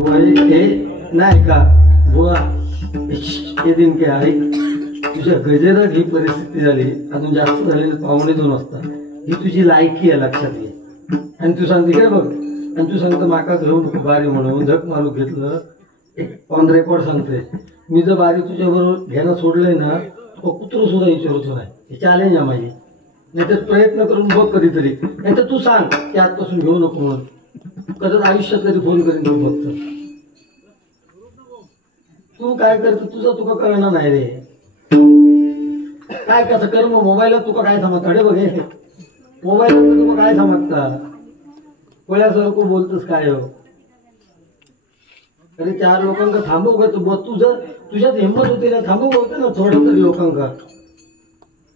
हे नाही का बुवा हे दिन काय आहे तुझ्या गजेरात ही परिस्थिती झाली अजून जास्त झालेली 1:45 वाजता ही तुझी लायकी आहे लक्षात घे आणि तू सांगते काय बघ आणि तू सांगतो माका घेऊ नको बारी म्हणून झक मारू घेतलं ऑन रेकॉर्ड सांगतोय मी जर बारी तुझ्या बरोबर घेणं सोडलंय ना तो कुत्र सुद्धा विचारतो नाही हे चॅलेंज आहे माझी नाहीतर प्रयत्न करून बघ कधीतरी नाहीतर तू सांग की आजपासून घेऊ नको म्हणून कदाच आयुष्यात कधी फोन करीन तू बघतो तू काय करतो तुझं तुका कळणार नाही रे काय कसं कर मग मोबाईलला तुका काय समजतं अरे बघ मोबाईलला तुका काय समजता कोळ्यासारखं बोलतोस काय हो अरे 4 लोकांका थांबव का तू तुझ्यात हिंमत होती ना थांबव होते ना थोडं तरी लोकांका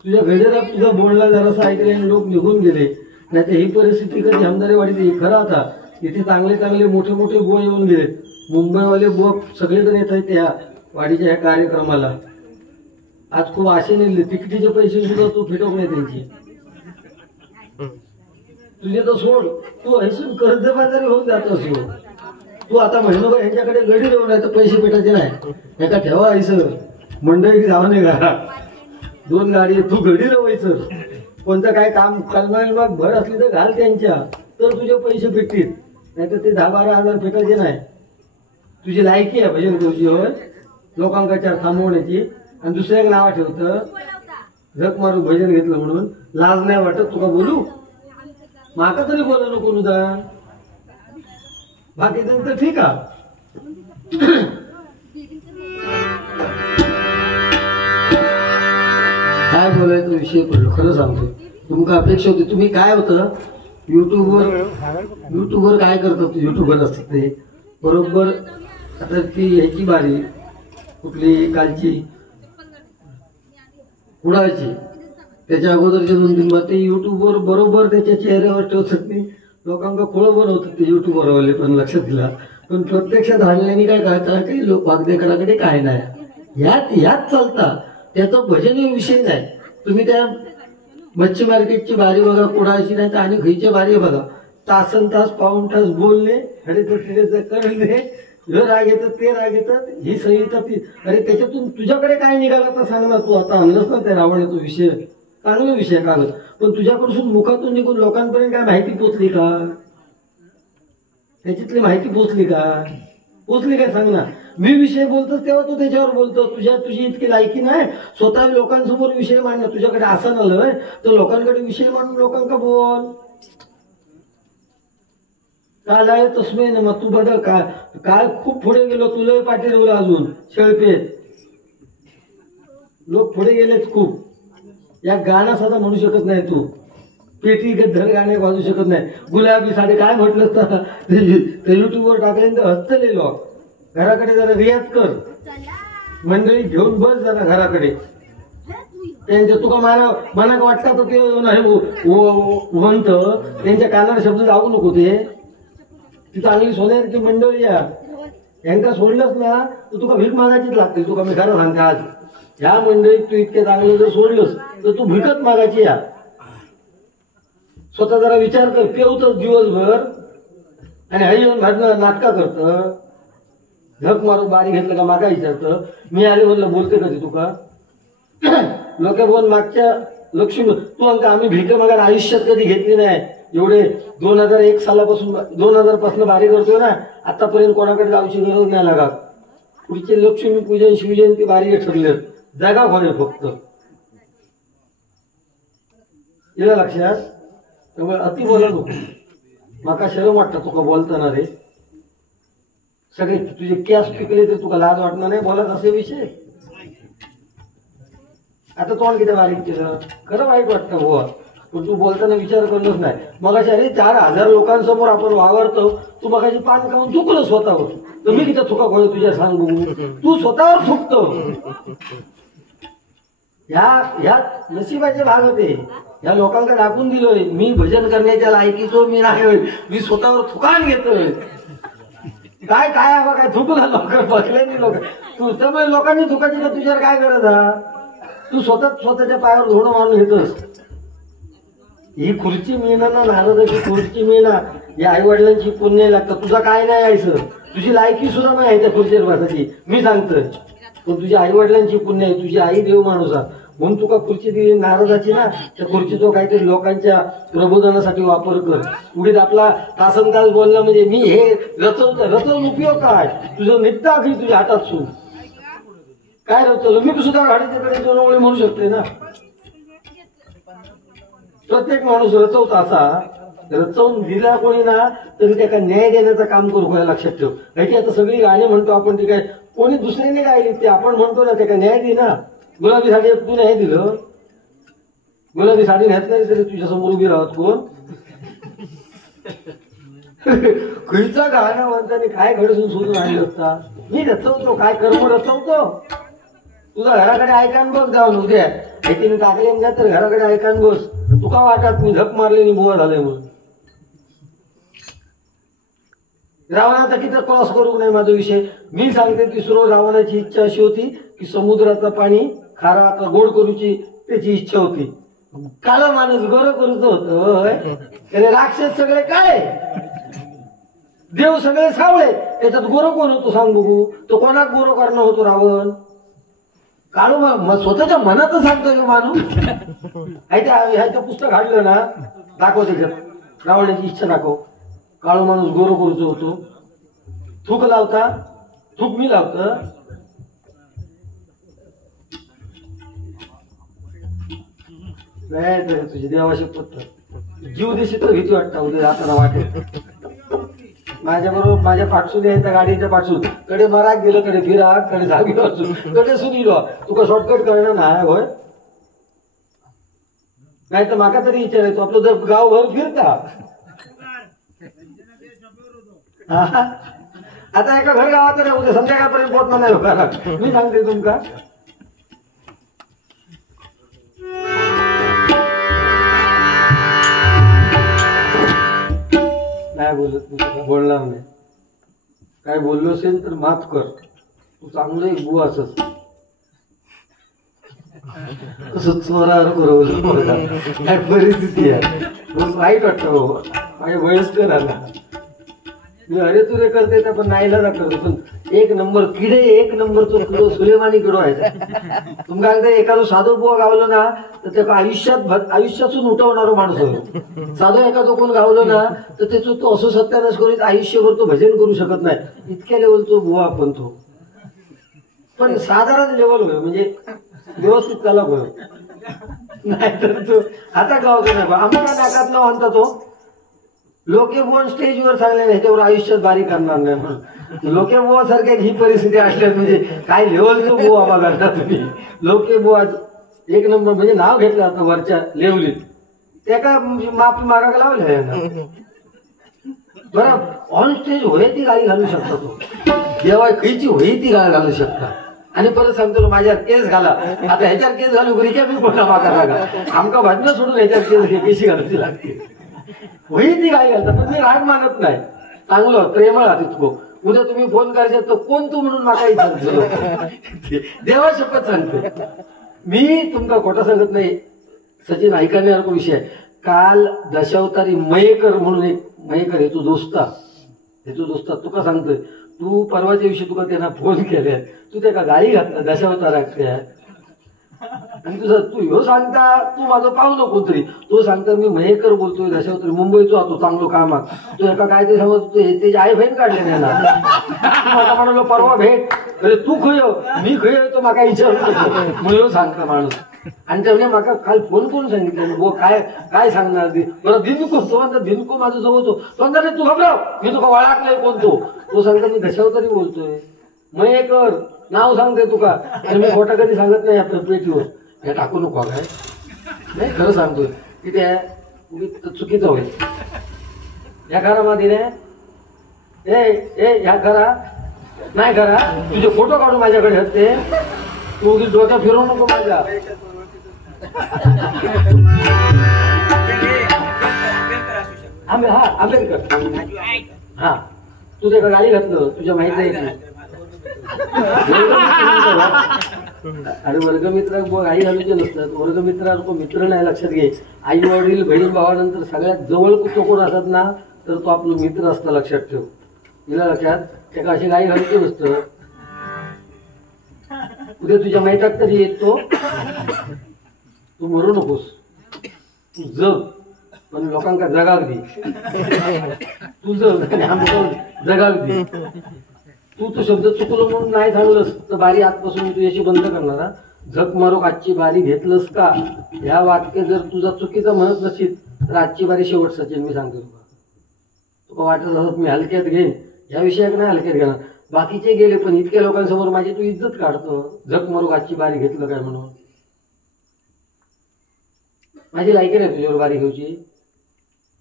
तुझ्या घडीला तुझा बोलला जरासं ऐकले आणि लोक निघून गेले नाही तर ही परिस्थिती कधी आमदारी वाढीची खरं आता इथे चांगले चांगले मोठे मोठे बुवा येऊन गेले मुंबईवाले बुवा सगळेजण येत आहेत त्या वाडीच्या ह्या कार्यक्रमाला आज खूप आशेने तिकिटीचे पैसे सुद्धा तू फिटवक नाही त्यांची तुझे तर सोड तू हैसून कर्जबाजारी होऊन जात असो तू आता म्हणू का यांच्याकडे गडी देऊ नाही तर पैसे भेटायचे नाही एका ठेवा आईसर मंडळी जाऊ नये घरा 2 गाडी तू गडी रवायचं कोणतं काय काम कालमाल भर असली तर घाल त्यांच्या तर तुझे पैसे भेटतील नाही तर ते 10-12 हजार भेटायचे नाही तुझी लायकी आहे भजन तुझी होय लोकांका 4 थांबवण्याची आणि दुसऱ्या नावा ठेवतं झक मारू भजन घेतलं म्हणून लाज नाही वाटत तुका बोलू माका तरी बोला नको नुदा बाकी तर ठीक आहे काय बोलायचं विषय पडलो खरं सांगतो तुमका अपेक्षा होती तुम्ही काय होतं युट्यूबवर काय करतात युट्यूबर असतात ते बरोबर आता ती ह्याची बारी कुठली कालची उडायची त्याच्या अगोदरच्या 2-3 बार ते युट्यूबवर बरोबर त्याच्या चेहऱ्यावर ठेवतात नाही लोकांना खोळं बनवतात ते युट्यूबवरवाले पण लक्षात दिला पण प्रत्यक्षात हाणल्याने काय कळतं काही लोक वागदेकराकडे काय नाही ह्यात चालता त्याचा भजन विषय नाही तुम्ही त्या मच्छी मार्केटची बारी बघा कुडायची नाही तर आणि घईच्या बारी बघा तासन तास पाऊण तास बोलणे अरे करणे हे राग येतात ते राग येतात ही सही येतात ती अरे त्याच्यातून तुझ्याकडे काय निघाला तर सांग ना तू आता आणलंच ना त्या रावण तो विषय चांगला विषय कागद पण तुझ्याकडून मुखातून निघून लोकांपर्यंत काय माहिती पोचली का त्याच्यातली माहिती पोचली काय सांग ना मी विषय बोलतोस तेव्हा तू त्याच्यावर बोलतो तुझी इतकी लायकी नाही स्वतः लोकांसमोर विषय मांडणं तुझ्याकडे असं नलंय तर लोकांकडे विषय मांडून लोकांका बोल काल आहे तसमे ना मग तू बदल काल खूप पुढे गेलो तुला पाटील अजून शेळपेत लोक पुढे गेलेत खूप या गाणं सुद्धा म्हणू शकत नाही तू पेटी धर गाणे वाजू शकत नाही गुलाबी साडे काय म्हटलं तर युट्यूबवर टाकले तर हसतले लोक घराकडे जरा रियाज कर मंडळी घेऊन बस जरा घराकडे त्यांच्या तुका मनात वाटतं तर ते म्हणत त्यांच्या कानाला शब्द जाऊ नको ते ती चांगली सोन्याची मंडळी या यांका सोडलंच ना तर तुका भीक मागायचीच लागते तुका मी खरं सांगते आज ह्या मंडळीत तू इतके चांगलं जर सोडलंस तर तू भिकत मागायची या स्वतः जरा विचार कर पेवतच दिवसभर आणि आई येऊन भाजणं नाटका करत झक मारून बारी घेतलं का मागा विचारतं मी आले म्हणलं बोलते कधी तुका लोक बोल मागच्या लक्ष्मी तू अंका आम्ही भिक मागा आयुष्यात कधी घेतली नाही एवढे 2001 सालापासून 2000 पासून बारी करतोय ना आतापर्यंत कोणाकडे जाऊची गरज नाही लागा पुढचे लक्ष्मी पूजन शिवजयंती बारी ठरले जागा खोले फक्त येलं लक्षात त्यामुळे अति बोला नको माका शरम वाटतं तुका बोलताना रे सगळे तुझे कॅस पिकले तर तुका लाज वाटणार नाही बोलत असे विषय आता तोंड किती बारीक केलं खरं वाईट वाटतं बुवा पण तू बोलताना विचार करतच नाही मग अरे 4000 लोकांसमोर आपण वावरतो तू मगाशी पान खाऊन चुकलं स्वतःवर तर मी किती चुका खोळ तुझ्या सांगू तू स्वतःवर चुकतो ह्या नशिबाचे भाग होते या लोकांना दाखवून दिलोय मी भजन करण्याच्या लायकीचो मी नाही मी स्वतःवर थुकान घेतोय काय काय थुकला लोक बसले लोक तू त्यामुळे लोकांनी थुकायची ना तुझ्यावर काय गरज हा तू स्वतःच्या पायावर धोडं मारून घेतोस ही खुर्ची मिळणार ना नारदाची खुर्ची मिळणार या आई वडिलांची पुण्य लागतं तुझा काय नाही यायचं तुझी लायकी सुद्धा नाही आहे त्या खुर्चीवर बसायची, मी सांगतोय. पण तुझ्या आई वडिलांची पुण्य आहे, तुझी आई देव माणूस आहे म्हणून तुका खुर्ची दिली नाराजाची ना, त्या खुर्चीचा काहीतरी लोकांच्या प्रबोधनासाठी वापर कर. उगीच आपला तासन तास बोलला म्हणजे मी हे रचवून उपयोग काय, तुझं निघता अगदी तुझ्या हातात सून काय रचवलं. मी सुद्धा गाडीच्याकडे 2 ओळी म्हणू शकते ना. प्रत्येक माणूस रचवता असा, रचवून दिला कोणी ना तरी त्याला न्याय देण्याचं काम करू काय लक्षात ठेव. ह्याची आता सगळी गाणी म्हणतो आपण, ती काय कोणी दुसऱ्याने गायली ते आपण म्हणतो ना, त्याला न्याय दे ना. गुलाबी साडी तू नाही दिलं, गुलाबी साडी घात नाही तरी तुझ्या समोर उभी राहत कोण. खिळचा गाणं म्हणताना काय घडसून शोधून आणले होता. मी रचवतो काय कर्म रचवतो. तुझा घराकडे ऐकान बघ जाऊन उद्या तिने टाकले ना तर घराकडे ऐकान बस. तुका वाटत मी झक मारले बुवा झाले म्हणून. रावणाचा किती क्रॉस करू नाही माझा विषय. मी सांगते की सुरू रावणाची इच्छा अशी होती की समुद्राचं पाणी खारा आता गोड करूची त्याची इच्छा होती. काळा माणूस गोर करूच होत. त्याने राक्षस सगळे काळे, देव सगळे सावळे, त्याच्यात गोरो कोण होतो सांग बघू. तो कोणाक गोरो करणं होतो रावण. काळू स्वतःच्या मनात सांगतो माणूस. ह्याचं पुस्तक काढलं ना, दाखव त्याच्यात रावणाची इच्छा दाखव. काळू माणूस गोरो करूच होतो. थूक लावता, थूक मी लावत. नाही तुझी देवाशी पत्तर जीव देशी तर भीती वाटतं उद्या जाताना वाटेल. माझ्या बरोबर माझ्या पाठसून यायच्या गाडीच्या पाठसून कडे मराक गेलं, कडे फिरा, कडे जागी वाचून, कडे सुनीलो तुका शॉर्टकट करणं नाही होय. नाही तर माका तरी विचारायचो आपलं जर गावभर फिरता. आता एका घर गावात नाही उद्या संध्याकाळपर्यंत पोहोचणार नाही होणार. मी सांगते तुमका नाही बोलत, बोलणार नाही. काय बोललो असेल तर माफ कर. तू चांगलं एक बुवा असस तसं चोरावर करवलं. काय परिस्थिती आहे वाईट वाटतं. माझ्या वयस्कर आला मी अरे तुरे करते तर पण नाहीला करतो. पण एक नंबर किडे, एक नंबर तो किडो सुलेमानी किडो आहे. तुमका एकदा एखादं साधो बुवा गावलो ना तर त्याला आयुष्यातून उठवणारो माणूस होतो. साधो एखादं कोण गावलो ना तर त्याचं तो असं सत्यानाश करून आयुष्यभर तो भजन करू शकत नाही. इतक्या लेवलचा बुवा आपण तो. पण साधारण लेवल होय म्हणजे व्यवस्थित त्याला होय. नाहीतर तो आता गावतो नाही. आम्हाला नाकात न म्हणता तो लोके बुवा स्टेजवर सांगले ह्याच्यावर आयुष्यात बारी करणार नाही म्हणून. लोके बुवा सारख्या ही परिस्थिती असल्यास म्हणजे काय लेवलचं बुवा बघा तुम्ही. लोके बुवा एक नंबर म्हणजे नाव घेतलं आता वरच्या लेवलीत. त्या का माफी मागायला लावल्या बरं. ऑन स्टेज होय ती गाडी घालू शकता तो. जेव्हा खैची होई ती गाडी घालू शकता. आणि परत सांगतो माझ्यावर केस घाला. आता ह्याच्यावर केस घालू घरी मी कोणा मागा लागा. आमका भाजणं सोडून ह्याच्यावर केस कशी घालायची लागते. होई ती गाडी घालता. पण मी राग मानत नाही. चांगलं प्रेमळ आहात इतको. उद्या तुम्ही फोन करायचा तर कोण तू म्हणून माका विचारतो. देवा शपथ सांगतो मी तुमका खोटा सांगत नाही. सचिन ऐकण्यासारखा विषय. काल दशावतारी मयेकर म्हणून एक मयेकर हे तू दोस्ता तुका सांगतोय. तू परवाच्या दिवशी तुका त्यांना फोन केल्या. तू त्या गाडी घातला दशावताराच्या आणि तुझं तू ह्यो सांगता तू माझं पाहू नको तरी. तो सांगता मी मयेकर बोलतोय दशावतारी मुंबईचो होतो चांगलो कामात. तू एका काय ते सांगत त्याची आई बहीण काढले नाही ना. मला म्हणालो परवा भेट अरे तू खय मी खय तो माका विचारतो म्हणून सांगता माणूस. आणि त्याने माका काल फोन करून सांगितलं बो काय काय सांगणार ते. बरं दिनको तो म्हणता दिनको माझं जवळतो. तो म्हणता तू घबराव मी तुका वळखलंय कोण तो. तो सांगता मी दशावतारी बोलतोय. मयेकर नाव सांगते तुका. आणि मी खोटा कधी सांगत नाही आपल्या पेटीवर. हे टाकू नको काय नाही खरं सांगतोय की त्या चुकीचं होईल. या घरामध्ये ने ए ह्या घरा नाही करा तुझे फोटो काढून माझ्याकडे होते. तू डोक्या फिरवू नको माझ्या. आंबेडकर हा तुझ्या गाडी घातलं तुझ्या माहिती आहे. अरे वर्गमित्र आई घालूचे नसतात. वर्गमित्र मित्र नाही लक्षात घे. आई वडील बहीण भावानंतर सगळ्यात जवळ कोण असतात ना तर तो आपला मित्र असता लक्षात ठेव. हिला लक्षात त्याला अशी गाई घालते नसतं. उद्या तुझ्या माहितात तरी येतो, तू मरू नकोस, तू जग पण लोकांका जगाक दे. तू जग आणि आमचं जगाक दे. तू तो शब्द चुकलो म्हणून नाही सांगलंस तर बारी आजपासून तू याची बंद करणार. झक मारो आजची बारी घेतलंस का, ह्या वाक्य जर तुझा चुकीचं म्हणत नसेल तर आजची बारी शेवट सचिन. मी सांगतो तुका वाटत असत मी हलक्यात घेईन, ह्या विषयात नाही हलक्यात घेणार. बाकीचे गेले पण इतक्या लोकांसमोर माझी तू इज्जत काढतो. झक मारो आजची बारी घेतलं काय म्हणून. माझी लायकी नाही तुझ्यावर बारी घेऊची.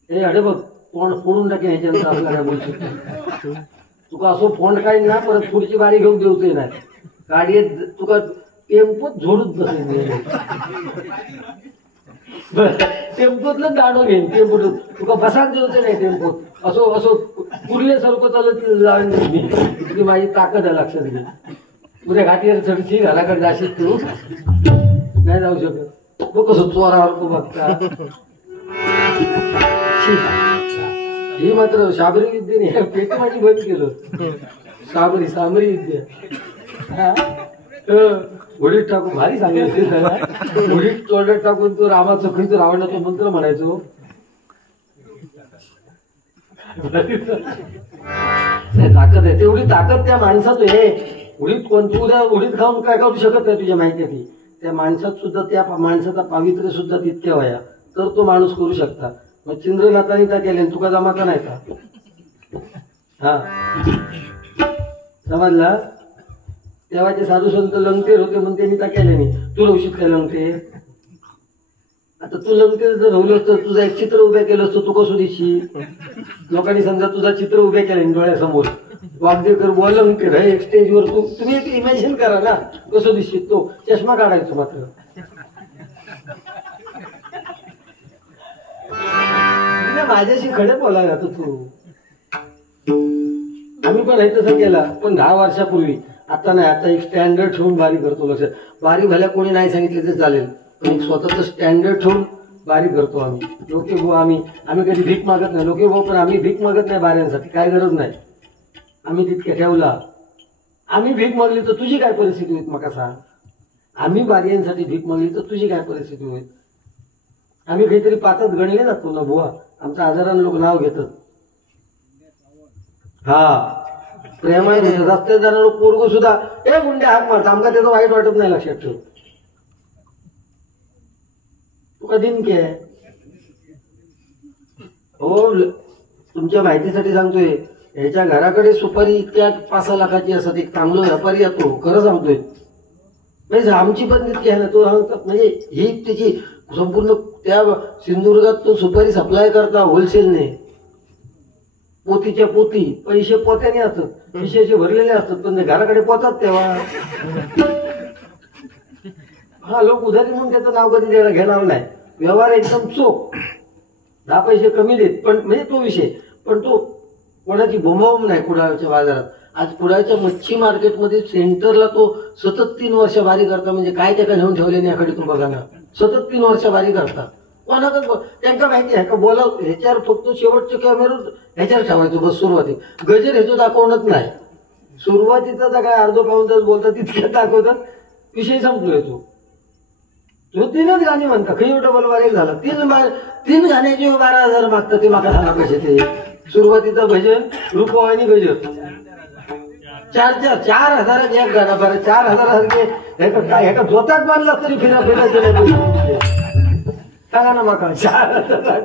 हे अडे बघ तोंड फोडून टाकेन ह्याच्यानंतर आपल्याला काय बोलू शकतो. तुका असो फोंड काही ना परत पुढची बारी घेऊन देऊच नाही. गाडीत तुका टेम्पोत झोडूच बसेल. टेम्पोतलं दाडो घेईन. टेम्पोत तुका बसाक देऊच नाही. टेम्पोत असो असो पुरल्यासारखं चालत जाईन. तुझी माझी ताकद आहे लक्षात घे. उद्या घाटीवर चढची घराकडे जाशील तू नाही जाऊ शकत. तो कसं चोरावर तू बघता. ही मात्र शाबरी विद्येने पेटी माझी बंद केलं. सामरी विद्या घोडीत टाकून भारी सांगायचं त्याला. घोडीत तोंडात टाकून तो रामाचं खरी तो रावणाचा मंत्र म्हणायचो. ताकद आहे तेवढी ताकद त्या माणसात आहे. उडीत कोण तू उद्या उडीत खाऊन काय करू शकत नाही तुझ्या माहिती आहे. त्या माणसात सुद्धा त्या माणसाचा पावित्र्य सुद्धा तितक्या वया तर तो माणूस करू शकता. मग चंद्रनाथाने त्या केले तुका जमाचा नाही का. हा समजला. तेव्हाचे साधू संत लंगतेर होते म्हणून त्यांनी त्या केले नाही. तू रवशीत काय लंगते. आता तू लंगतेर जर रवलंस तर तुझं एक चित्र उभ्या केलं असतं तू कसं दिशी. लोकांनी समजा तुझा चित्र उभ्या केलं डोळ्यासमोर. वागदेकर बोल लंगतेर एक स्टेजवर तुम्ही एक इमॅजिन करा ना कसं दिसशील. तो चष्मा काढायचो मात्र. माझ्याशी खडे बोलायला जातो तू. आम्ही पण हे तसं केला पण 10 वर्षापूर्वी. आता नाही. आता एक स्टँडर्ड ठेवून बारी करतो. लक्षात. बारी भल्या कोणी नाही सांगितले तर चालेल पण एक स्वतःच स्टँडर्ड ठेवून बारी करतो आम्ही. लोके भाऊ आम्ही कधी भीक मागत नाही. लोके भाऊ पण आम्ही भीक मागत नाही बाऱ्यांसाठी. काय गरज नाही. आम्ही तितक्या ठेवला. आम्ही भीक मागली तर तुझी काय परिस्थिती होईल मका सांग. आम्ही बाऱ्यांसाठी भीक मागली तर तुझी काय परिस्थिती होईल. आम्ही काहीतरी पाचत गणले जातो ना बुवा. आमच्या आजारानं लोक नाव घेतात. हा प्रेमाने घेतात. रस्त्यात जाणारा पोरगो सुद्धा ए गुंडे हाक मारत. आमका त्याचं वाईट वाटत नाही. लक्षात ठेव. तू का दिन के हो. तुमच्या माहितीसाठी सांगतोय ह्याच्या घराकडे सुपारी इतक्या 5-6 लाखाची असतात. एक चांगला व्यापारी येतो. खरं सांगतोय म्हणजे आमची पण तितकी आहे ना. तो सांगतात म्हणजे ही त्याची संपूर्ण त्या सिंधुदुर्गात तो सुपारी सप्लाय करता होलसेलने. पोतीच्या पोती पैसे पोत्याने असतात. विशेष भरलेले असतात पण घराकडे पोतात तेव्हा. हा लोक उधारी म्हणून त्याचं नाव कधी द्यायला घेणार नाही. व्यवहार एकदम चोख. 10 पैसे कमी देत पण म्हणजे तो विषय. पण तो कोणाची बोंबाबोंब नाही कुडाळच्या बाजारात. आज कुडाळच्या मच्छी मार्केटमध्ये सेंटरला तो सतत 3 वर्ष बारी करता. म्हणजे काय त्याला नेऊन ठेवले नाही याकडे तू बघा ना. सतत 3 वर्ष बारी करता. कोणाकडे त्यांना माहिती आहे का बोला. ह्याच्यावर फक्त शेवटच्या कॅमेऱ्यावर ह्याच्यावर ठेवायचो बस. सुरुवाती गजर ह्याचं दाखवणच नाही. सुरुवातीचा तर काय अर्धो पाऊन तास बोलतात तितक्या दाखवतात. विषय संपलो येतो. तो 3च गाणी म्हणता. खरी डबल वार एक झाला. 3 गाण्याचे 12,000 मागतात. ते माका सांगा कसे ते. सुरुवातीचं भजन रूपवाहिनी गजर 4,000 एक गाणं. बरं 4,000 ह्याका जोतात बांधला तरी फिरायचं सांगा ना माका. 4,000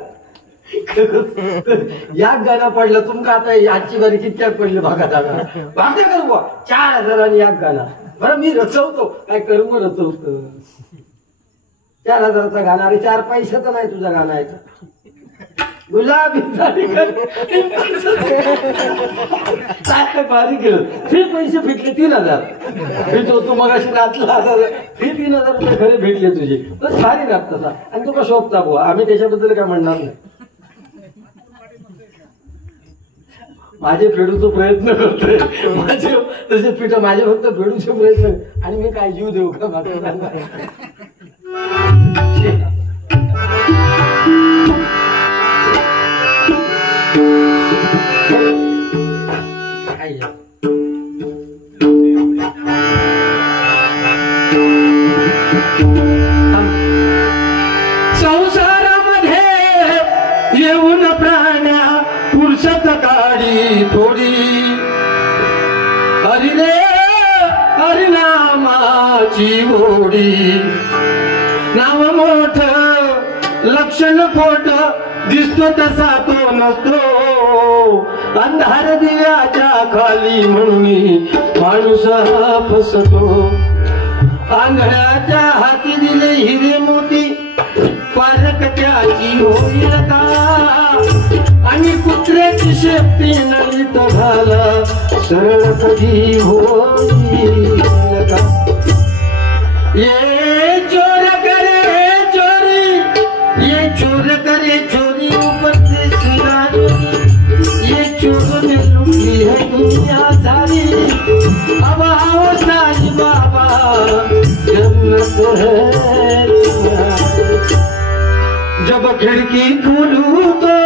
याक गाणं पडलं तुमका. आता आजची बारी कितक्याक पडली भागा जागा भाग्य करू 4,000 आणि याक गाणं. बरं मी रचवतो काय कर्म रचवतो. 4,000चा गाणं. अरे 4 पैशाचा नाही तुझा गाणं आहे का. गुलाबी काय बारी केलं. ते पैसे भेटले 3,000. भेटतो तू मग अशी नाचला 1,000. हे 3,000 रुपये खरे भेटले तुझे तर भारी नाच तसा. आणि तुका शोभता बुवा. आम्ही त्याच्याबद्दल काय म्हणणार नाही. माझे फेडूचा प्रयत्न करतोय. माझे तसे पिठं माझे फक्त फेडूचे प्रयत्न. आणि मी काय जीव देऊ का हरी रे हरिनामाची ओढी नाव मोठ लक्षण खोट दिसतो तसा तो नसतो अंधार दिव्याच्या खाली म्हणून माणूस फसतो आंधळ्याच्या हाती दिले हिरे मोती पारक त्याची होईल का आणि कुत्र्याची शेपटी नळीत घाला सरळ कधी होईल का ये चोर करे चोरी ये चोर करे चोरी ऊपर से सिरानी ये चोर ने लूटी है दुनिया सारी अब आओ साईं बाबा जन्नत है जब खिड़की खोलूं तो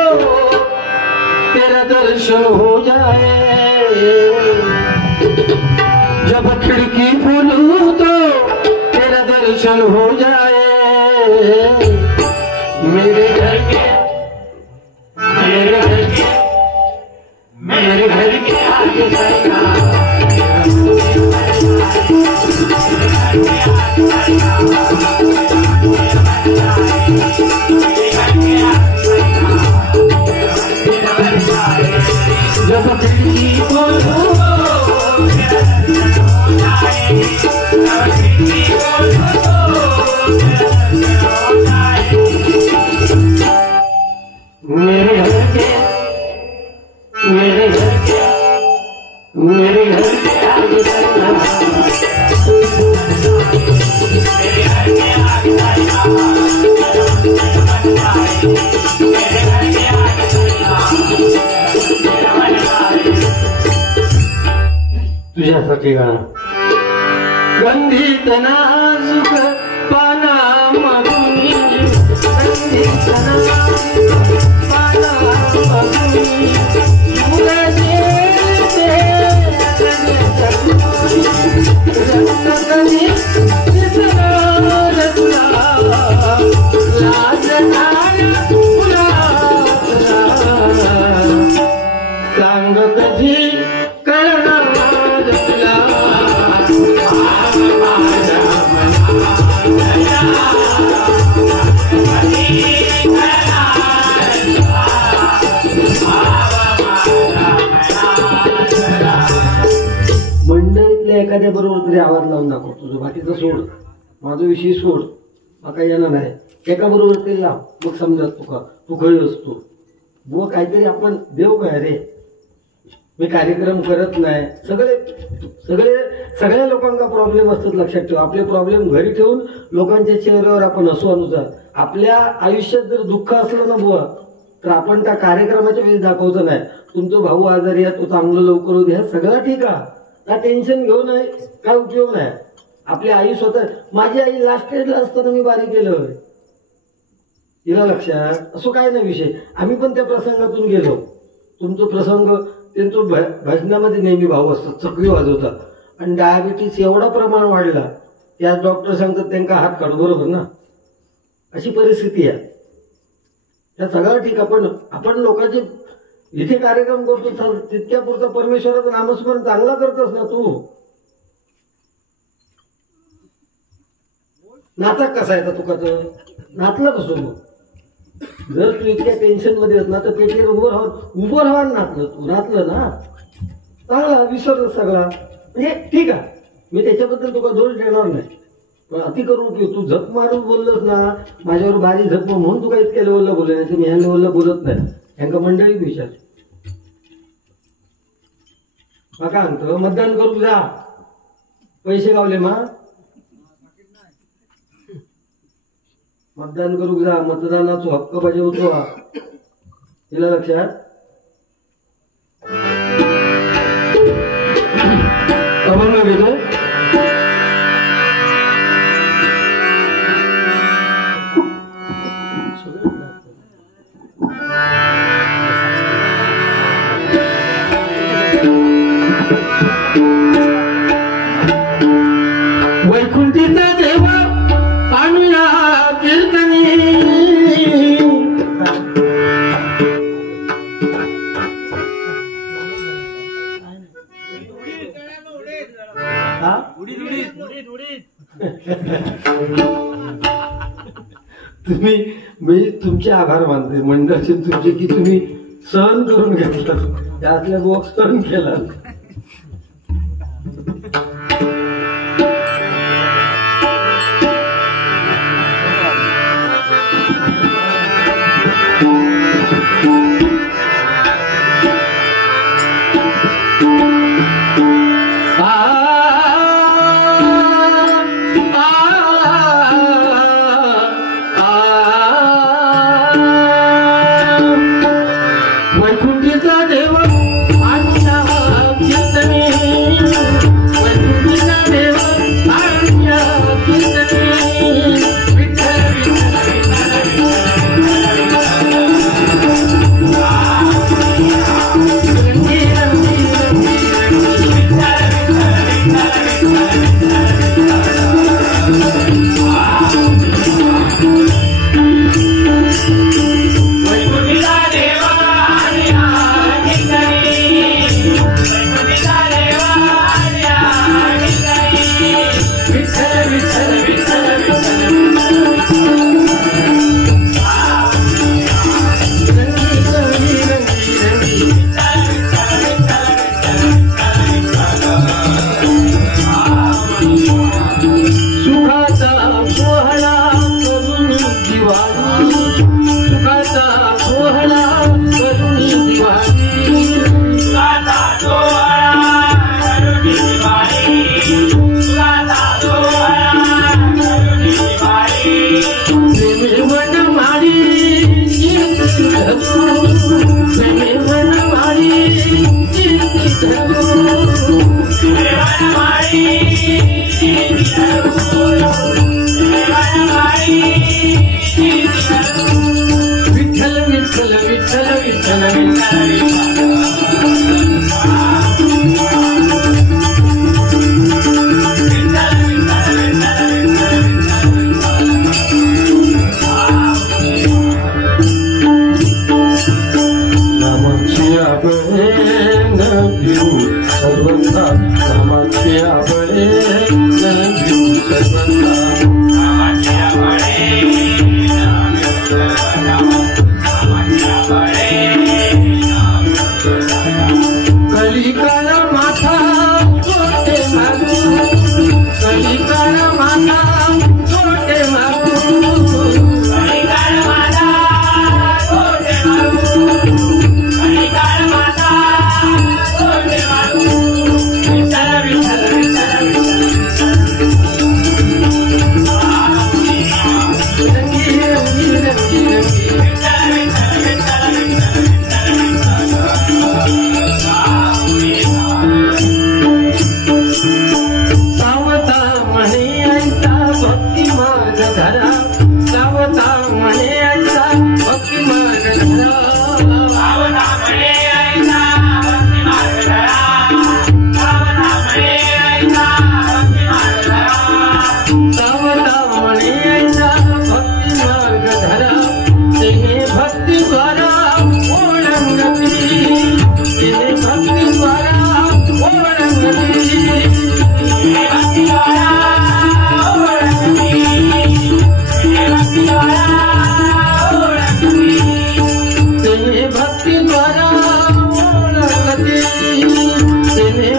तेरा दर्शन हो जाए जब खिड़की खोलूं तो तेरा दर्शन हो जाए मेरे घर के आगे जब खिड़की खोलूं मेरे घर के आगे तुझ्यासाठी गाणं गंधीत नाजुक पानामधून गंधीत नाजुक पानामधून फुलं देते रंग कधी दिसणार तुला लाजणाऱ्या तुला सांग कधी कळणार तुला मंडळीतल्या एखाद्या बरोबर तरी आवाज लावून दाखव तुझं बाकीचं सोड माझा विषय सोड मला येणार नाही एका बरोबर तरी लाव मग समजा तू खरी असतो बुवा काहीतरी आपण देव काय रे मी कार्यक्रम करत नाही सगळ्या लोकांचा प्रॉब्लेम असतात लक्षात ठेव आपले प्रॉब्लेम घरी ठेवून लोकांच्या चेहऱ्यावर आपण हसू अनुसार आपल्या आयुष्यात जर दुःख असलं ना बुवा तर आपण त्या कार्यक्रमाच्या वेळेस दाखवतो नाही तुमचं भाऊ आजारी आहे तो चांगलं लवकर होऊ द्या सगळं ठीक आहे का टेन्शन घेऊ नये काय उपयोग नाही आपली आई स्वतः माझी आई लास्ट स्टेजला असताना मी बारी केलं तिला लक्षात असं काय नाही विषय आम्ही पण त्या प्रसंगातून गेलो तुमचं प्रसंग त्यांचं भजनामध्ये नेहमी भाऊ असतात चकवी वाजवतात आणि डायबिटीस एवढा प्रमाण वाढला त्यात डॉक्टर सांगतात त्यांना हात काढू बरोबर ना अशी परिस्थिती आहे त्या सगळं ठीक आपण लोकांचे इथे कार्यक्रम करतो तितक्या पुरता परमेश्वराचं नामस्मरण चांगला करतोस ना तू नाचक कसा आहे तुकाचं नाचलं कसं मग जर तू इतक्या टेन्शन मध्ये येत ना तर पेटीवर उभं राहा नाचलं तू नाचलं ना चांगला विसरलं सगळा म्हणजे ठीक आहे मी त्याच्याबद्दल तुका दोष देणार नाही पण अति करून की तू झक मारून बोललंस ना माझ्यावर बारी झक म्हणून तुका इतक्या लेवलला बोलले नाही मी ह्या लेवलला बोलत नाही ह्यांका मंडळी विचार का म्हणतो मतदान करू जा पैसे गावले मा मतदान करू जा मतदानाचा हक्क बजावतो तिला लक्षात अभंग घेतो वैकुंठीचा देवा आणूया कीर्तनी हा? तुम्ही मी तुमचे आभार मानते मंडळाचे तुमचे की तुम्ही सहन करून घेतलात त्यातल्या बॉक्स सहन केला.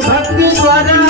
भक्ति द्वारा